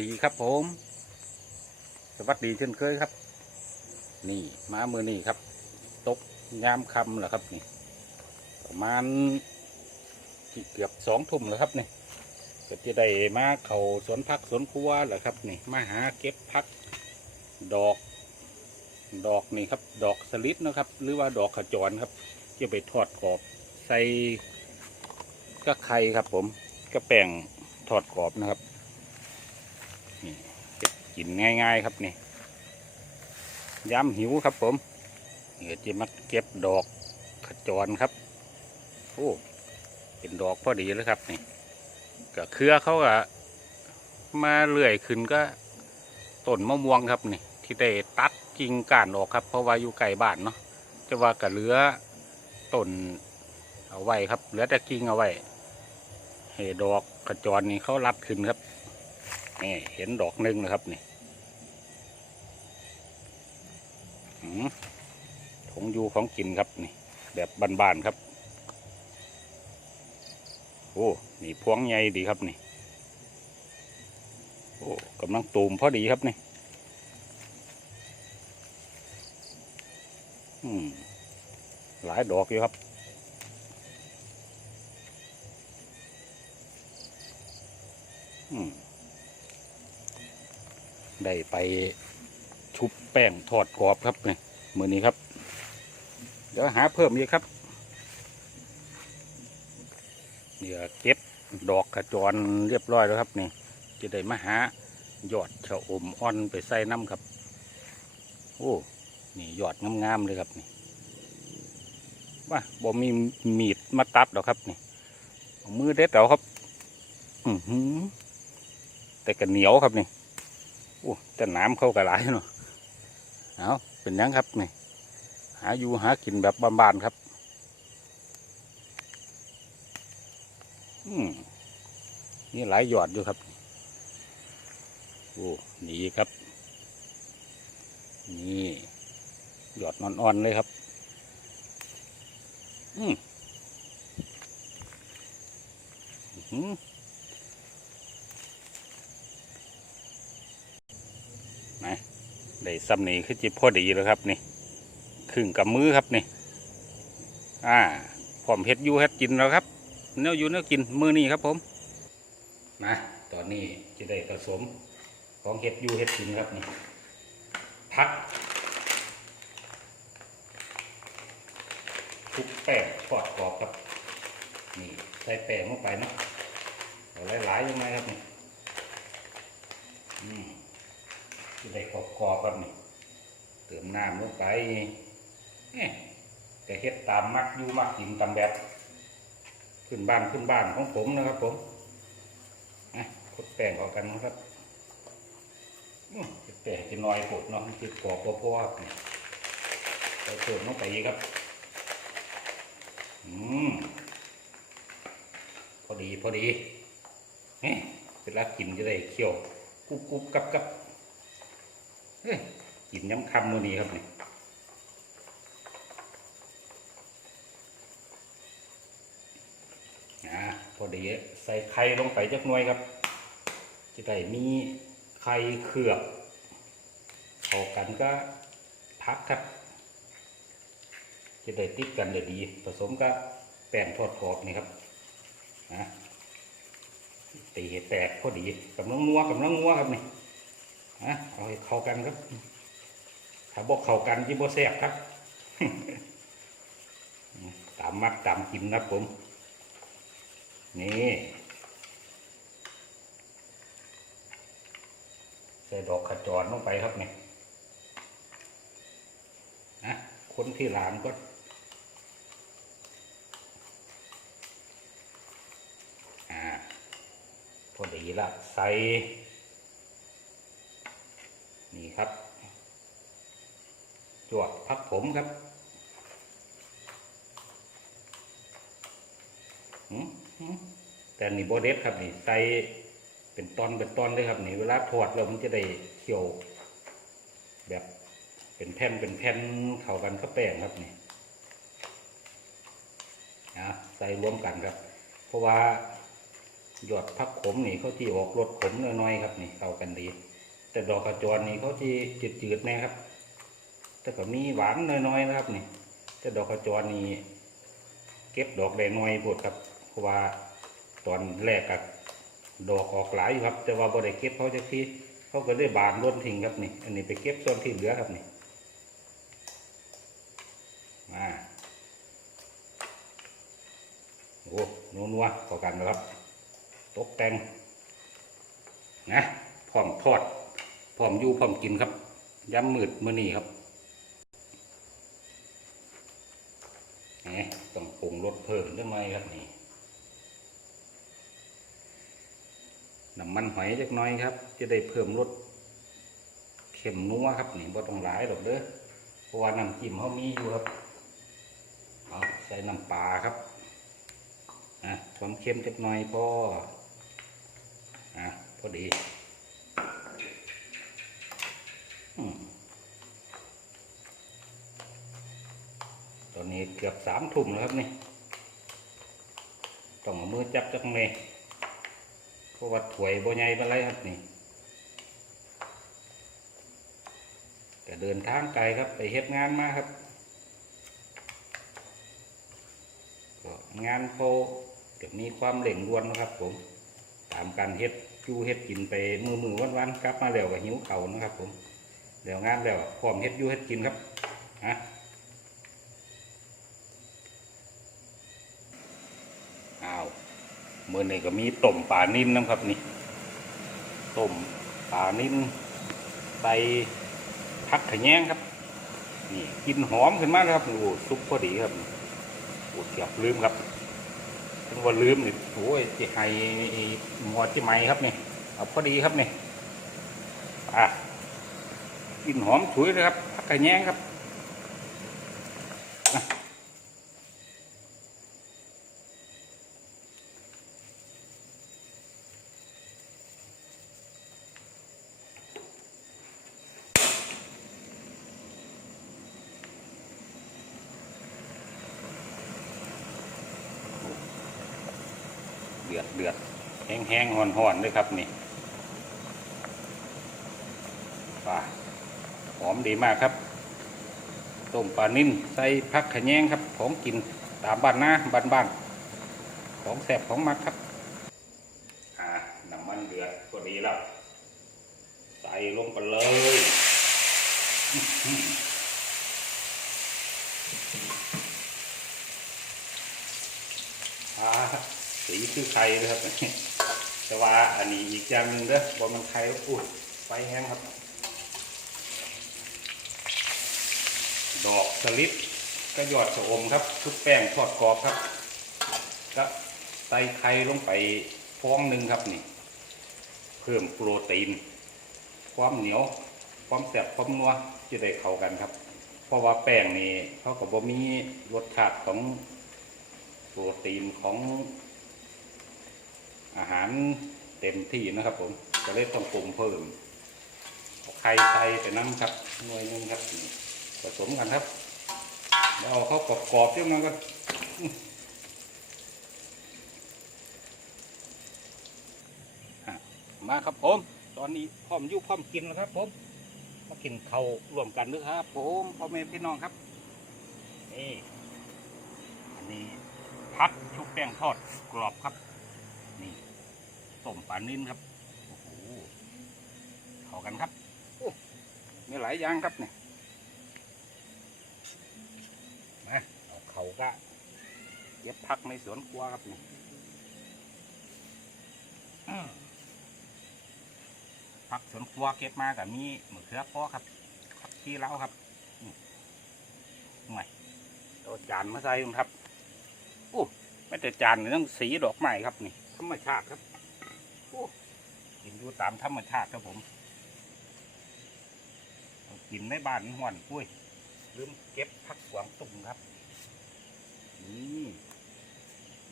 ดีครับผม สวัสดีเช่นเคยครับ นี่มามือนี่ครับ ตกยามคำเหรอครับนี่ ประมาณเกือบสองทุ่มแล้วครับนี่ก็จะได้มาเขาสวนพักสวนครัวเหรอครับนี่มาหาเก็บพักดอก ดอกนี่ครับ ดอกสลิดนะครับ หรือว่าดอกขจรครับจะไปทอดกรอบใส่ก็ไข่ครับผมก็แป้งทอดกรอบนะครับ กินง่ายๆครับนี่ย้ำหิวครับผมเดี๋ยวจะมาเก็บดอกขจรครับโอ้เป็นดอกพอดีเลยครับนี่ก็เครือเขาก็มาเลื่อยขึ้นก็ต้นมะม่วงครับนี่ ที่ได้ตัดกิ่งก้านออกครับ เพราะว่าอยู่ไกลบ้านเนาะจะว่ากับเหลือต้นเอาไว้ครับเหลือแต่กิ่งเอาไว้ให้ดอกขจรนี่เขารัดขึ้นครับ นี่เห็นดอกหนึ่งนะครับนี่ถงอยูของกินครับนี่ แบบบานๆครับ โอ้นี่พวงใหญ่ดีครับนี่โอ้กำลังตูมพอดีครับนี่ืมหลายดอกอยู่ครับอืม ได้ไปชุบแป้งทอดกรอบครับนี่มือนี้ครับ เดี๋ยวหาเพิ่มอีกครับเดี๋ยวเก็บดอกขจรเรียบร้อยแล้วครับนี่จะได้มาหายอดชะอมอ่อนไปใส่น้ำครับ โอ้นี่ยอดงามๆเลยครับนี่ว่าบ่มีมีดมาตัดหรอกครับนี่มือเด็ดเอาครับ อือหือแต่ก็เหนียวครับนี่ แต่น้ำเข้ากระไรเนาะเอาเป็นยังครับนี่หาอยู่หากินแบบบ้านๆครับ อืมนี่หลายหยอดอยู่ครับ โอ้หนีครับ นี่หยอดอ่อนๆเลยครับ อืมอื้อหือ ได้ซ้ำนี่คือจิพอดีแล้วครับนี่ครึ่งกับมือครับนี่ อ่าพร้อมเฮ็ดยูเฮ็ดกินแล้วครับเนื้อยูเนื้อกินมือนี้ครับผมนะตอนนี้จะได้ผสมของเฮ็ดยูเฮ็ดกินครับนี่พักคลุกแป้งทอดกรอบครับนี่ใส่แป้งลงไปเนาะหลายๆยังไงครับนี่อืม จะได้กรอบๆครับนี่เติมน้ำลงไปเอ๊ะแต่เฮ็ดตามมักอยู่มักกินตามแบบ ขึ้นบ้านขึ้นบ้านของผมนะครับผมนะคดแป้งออกกันนะครับแป้งจะน้อยกดเนาะมันจะกรอบพอๆครับนี่ใส่เติมลงไปอีกครับอืมพอดีพอดีเอ๊ะเวลากินจะได้เคี่ยวกรุบกรุบกับกับ กินย้ำคำมือนี้ครับนี่อ่าพอดีใส่ไข่ลงไปจักหน่วยครับจะได้มีไข่เขือบเข้ากันก็พักครับ จะได้ติดกันได้ดี ผสมกับแป้งทอดกรอบนี่ครับนะตีแตกพอดีกำลังนัวกำลังนัวครับนี่ อะเอาให้เข้ากันครับ ถ้าบอกเข้ากันยิ่งบ่แซ่บครับตามมักตามกินนะผม นี่ใส่ดอกขจรลงไปครับนี่นะคนที่หลานก็อ่าพอดีละใส่ ครับ จวดพักผมครับแต่นี่โบเด็ดครับนี่ใส่เป็นตอนเป็นตอนเลยครับนี่เวลาทอดแล้วมันจะได้เคี่ยว แบบเป็นแผ่นเป็นแผ่นเข้ากันกับแป้งครับนี่นะใส่รวมกันครับ เพราะว่าหยอดพักขมนี่เขาที่ออกรสขมน้อยๆครับนี่เข้ากันดี แต่ดอกกระจรนี่เขาที่จืดๆแน่ครับ แต่ก็มีหวานน้อยๆนะครับนี่แต่ดอกกระจรนี่เก็บดอกได้น้อยปวดครับ เพราะว่าตอนแรกกับดอกออกหลายอยู่ครับ แต่ว่าบ่ได้เก็บเขาจะที่เขาก็ได้บานล้นทิ้งครับนี่ อันนี้ไปเก็บส่วนที่เหลือครับนี่มาโอ้นัวนัวๆเข้ากันนะครับ ตกแต่งนะพร้อมทอด พร้อมอยู่พร้อมกินครับย้ำมืดมื่อนี้ครับแหมต้องปรุงรสเพิ่มด้ไหมครับนี่น้ำมันหอยจักน้อยครับ จะได้เพิ่มรสเค็มนัวครับนี่บ่ต้องหลายหรอกเด้อเพราะว่าน้ำจิ้มเขามีอยู่ครับเอาใส่น้ำปลาครับอะความเค็มจักน่อยพออะพอดีอืมต อนนี้เกือบสามทุ่มแล้วครับนี่ต้องเอามือจับจักเมเพราะว่าถวยบ่ใหญ่ปานไรครับนี่ก็เดินทางไกลครับไปเฮ็ดงานมาครับก็งานเขาก็มีความเร่งด่วนนะครับ ผม ตามการเฮ็ดจูเฮ็ดกินไปมือมือวันวันกลับมาแล้วก็หิวเข่านะครับ ผมแล้วงานแล้วพร้อมเฮ็ดยูเฮ็ดกินครับฮะอ้าว มือนี้ก็มีต้มปลานิ่นนะครับนี่ต้มปลานิ่นใส่ผักขแยงครับ นี่กินหอมขึ้นมาแล้วครับโอ้ซุปพอดีครับโอ้เกือบลืมครับถึงว่าลืมนี่โอ้ยจะให้หมอจิไหมครับนี่เอาพอดีครับนี่อะกินหอมฉุยเลยครับผักกระแยงครับอะเดือดเดือด แห้งห่อนห่อนๆเลยครับนี่ปลาหอมดีมากครับต้มปลานิ่นใส่ผักขะแยงครับ ของกินตามบ้านนาบ้านบ้านของแสบของมักครับอ่าน้ำมันเดือดพอดีแล้ว ใส่ลงไปเลยอ่าสีคือไข่เลยครับ แต่ว่าอันนี้อีกอย่างหนึ่งเด้อว่ามันไข่อุ้ยไฟแห้งครับ ดอกสลิดก็ยอดชะอมครับชุบแป้งทอดกรอบครับก็ใส่ไข่ลงไปฟองหนึ่งครับนี่ เพิ่มโปรตีน ความเหนียว ความแสบความนัวจะได้เข้ากันครับ เพราะว่าแป้งนี่เขาก็บ่มีรสชาติของโปรตีนของ อาหารเต็มที่นะครับผมก็เลยต้องปรุงเพิ่มไข่ใส่ไปน้ำครับหน่วยนึงครับผสมกันครับแล้วเอาเข้ากรอบๆเจ้ามันก็มาครับผม ตอนนี้พร้อมยู่พร้อมกินแล้วครับ ผมมากินเขาร่วมกันด้วยครับ ผมพ่อแม่พี่น้องครับนี่อันนี้พักชุบแป้งทอดกรอบครับ ต้มปลานิ่นครับ โอ้โหเข้ากันครับโอ้มีหลายอย่างครับเนี่ยมาเอาเขาก็เก็บพักในสวนครัวครับนี่พักสวนครัวเก็บมากับมีมะเขือพอครับผักชีเล้าครับนี่ไม่เอาจานมาใส่ครับโอ้ไม่แต่จานนี่ต้องสีดอกไม้ครับนี่ธรรมชาติครับ กินดูตามธรรมชาติครับผมกินในบ้านหวนปุ้ยลืมเก็บผักกวางตุ้งครับ นี่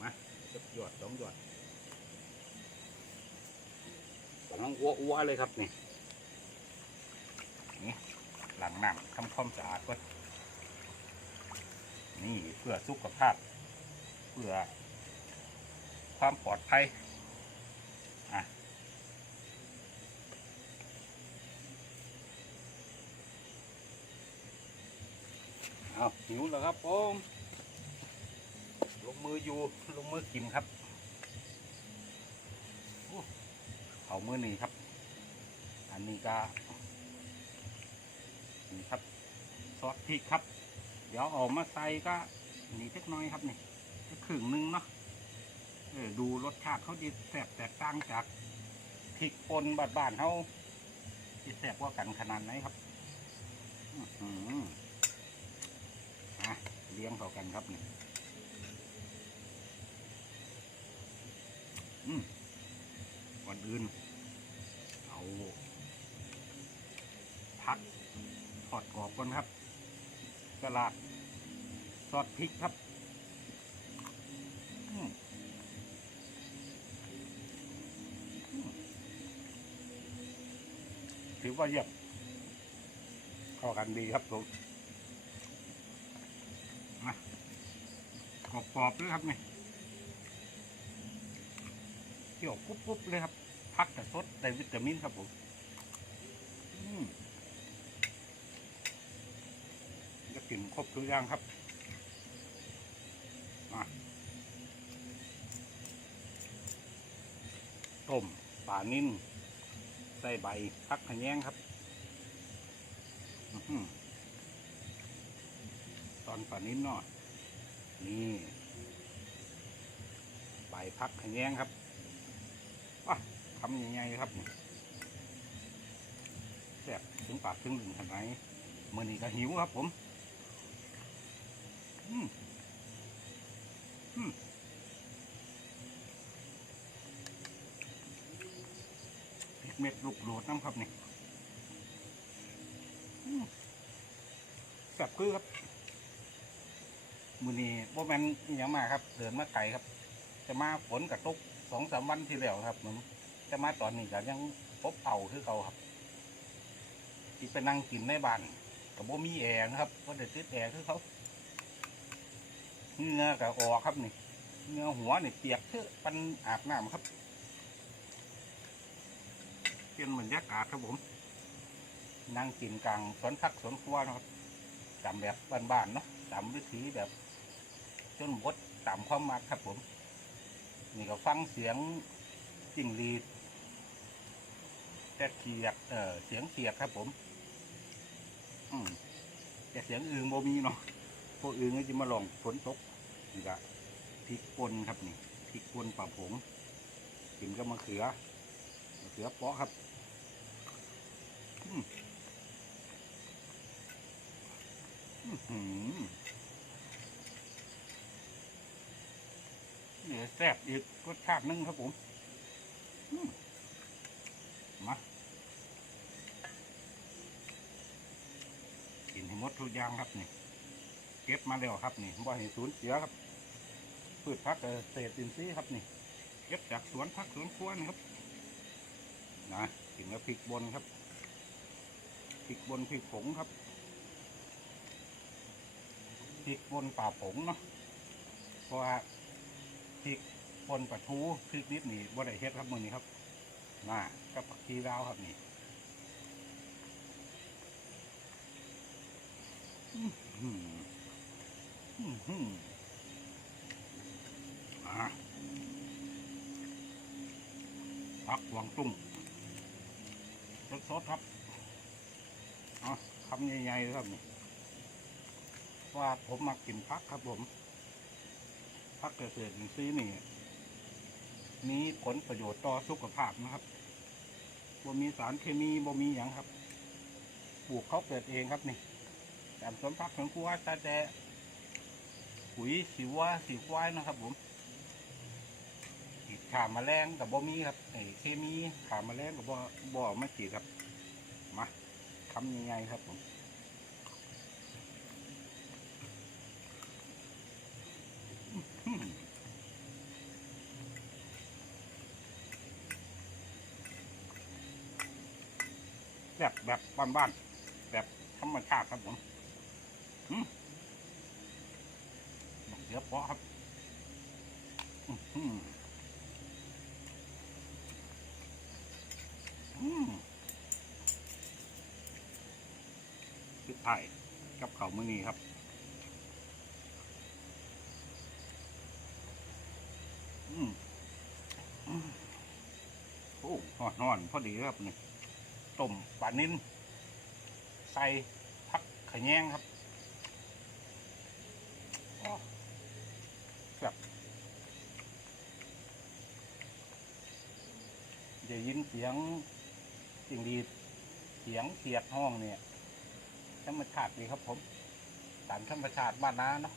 มาเก็บหยอดสองหยอดกำลังอ้วอ้วๆเลยครับนี่นี่หลังน้ำทำความสะอาดก็นี่เพื่อสุขภาพ เพื่อความปลอดภัย อาหิวแล้วครับผมลงมืออยู่ลงมือกินครับเอามือนี่ครับ อันนี้ก็นี่ครับซอสพริกครับ เดี๋ยวออกมาใส่ก็นี่เล็กน้อยครับนี่ครึ่งหนึงเนาะดูรสชาติเขาดีแสบแตกต่างจากพริกป่นบ้านเขาจะแสบกว่ากันขนาดไหนครับ อื้อ เลี้ยงเขากันครับเนี่อืมก่อนอื่น เอาผักทอดกรอบก่อนครับกระลาดซอสพริกครับอืมถือว่าเยี่ยมเข้ากันดีครับผม กรอบๆเลยครับนี่เที่ยวปุ๊บๆเลยครับพักแต่สดได้วิตามินครับผมอืมจะกินครบทุกอย่างครับมาต้มป่านิ่นใส่ใบพักขะแยงครับอือหือตอนป่านิ้นเนาะ นี่ใบพักขะแยงครับอะทำยังไงครับแซ่บถึงปากถึงลิ้นขนาดไหนเมื่อนี้ก็หิวครับ ผมอืมอืมพริกเม็ดลูกโดดน้ำครับนี่แซ่บคือครับ มือนี้โบแมนอหย่างมาครับ เดินมาไกลครับ จะมาฝนกับตกสองสามวันที่แล้วครับผมจะมาตอนนี้ก็ยังพบเอาคือเก่าครับที่ไปนั่งกินในบ้านกับโบมีแอร์นะครับก็เด็ดติดแอร์คือเขาเงือกับออกครับนี่เงือหัวนี่เปียกเชื่อปันอาบน้ำครับเป็นบรรยากาศครับผม นั่งกินกลางสวนผักสวนครัวนะครับตามแบบบ้านๆเนาะตามวิถีแบบ จนบดตามความมักครับผม นี่ก็ฟังเสียงจิ้งหรีดแต่เขียดเออเสียงเขียดครับผม อืมแต่เสียงอื่นโบมีเนาะพวกอื่นก็จะมาลองฝนตกนี่ก็พริกป่นครับนี่พริกป่นป่าผงกินก็มะเขือมะเขือเปาะครับอืมอื้อหือเดี๋ยวแซ่บอีกรสชาตินึงครับผมมากินให้หมดทุกอย่างครับนี่ เก็บมาแล้วครับนี่บ่ให้สูญเสียครับพืชพักเกษสินทรีครับนี่เก็บจากสวนพักสวนครัวนะครับนะกินกับพริกบนครับพริกบนพริกผงครับพริกป่นป่าผงเนาะเพราะว่า พริกปนปลาทูพริกนิดนี่บ่ได้เฮ็ดครับมือนี้ครับน่ากับผักชีลาวครับนี่อื้อหืออื้อหืออ่าผักหวังตุ้งสดๆครับอะคำใหญ่ๆครับนี่ว่าผมมากินพักครับผม พักเกษตรอินทรีย์นี่มีผลประโยชน์ต่อสุขภาพนะครับบ่มีสารเคมีบ่มีอย่างครับ ปลูกเขาเกิดเองครับนี่แตามสวนพักของครัวแต่แต่ปุ๋ยสิว่าสิควายนะครับ ผมฉีดขาแมลงกับบ่มีครับไอ้เคมีขาแมลงกับบ่บ่อมาฉีดครับ มาทำยังไงครับผม ซ่บแบบบ้านๆแบบธรรมชาติครับผมบักเขือเปาะครับคือไทยกับเขามือนี้ครับอืโอ้หอนๆพอดีครับเนี่ย ต้มปลานิ่นใส่พักขะแยงครับอ้อแบบจะยินเสียงสิ่งดีดเสียงเขียดห้องเนี่ยธรรมชาติดีครับผมตามธรรมชาติบ้านนาเนาะ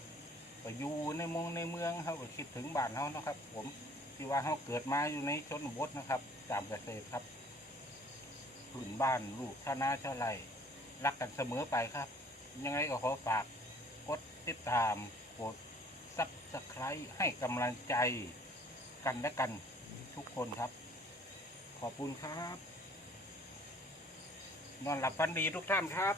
ก็อยู่ในเมองในเมืองเขาก็คิดถึงบ้านเขาเนาะครับ ผมที่ว่าเขาเกิดมาอยู่ในชนบทนะครับตามเกษตรครับ ผืนบ้านลูกท่านาเท่าไรรักกันเสมอไปครับ ยังไงก็ขอฝากกดติดตามกดซับสไครต์ให้กำลังใจกันและกันทุกคนครับ ขอบคุณครับ นอนหลับฝันดีทุกท่านครับ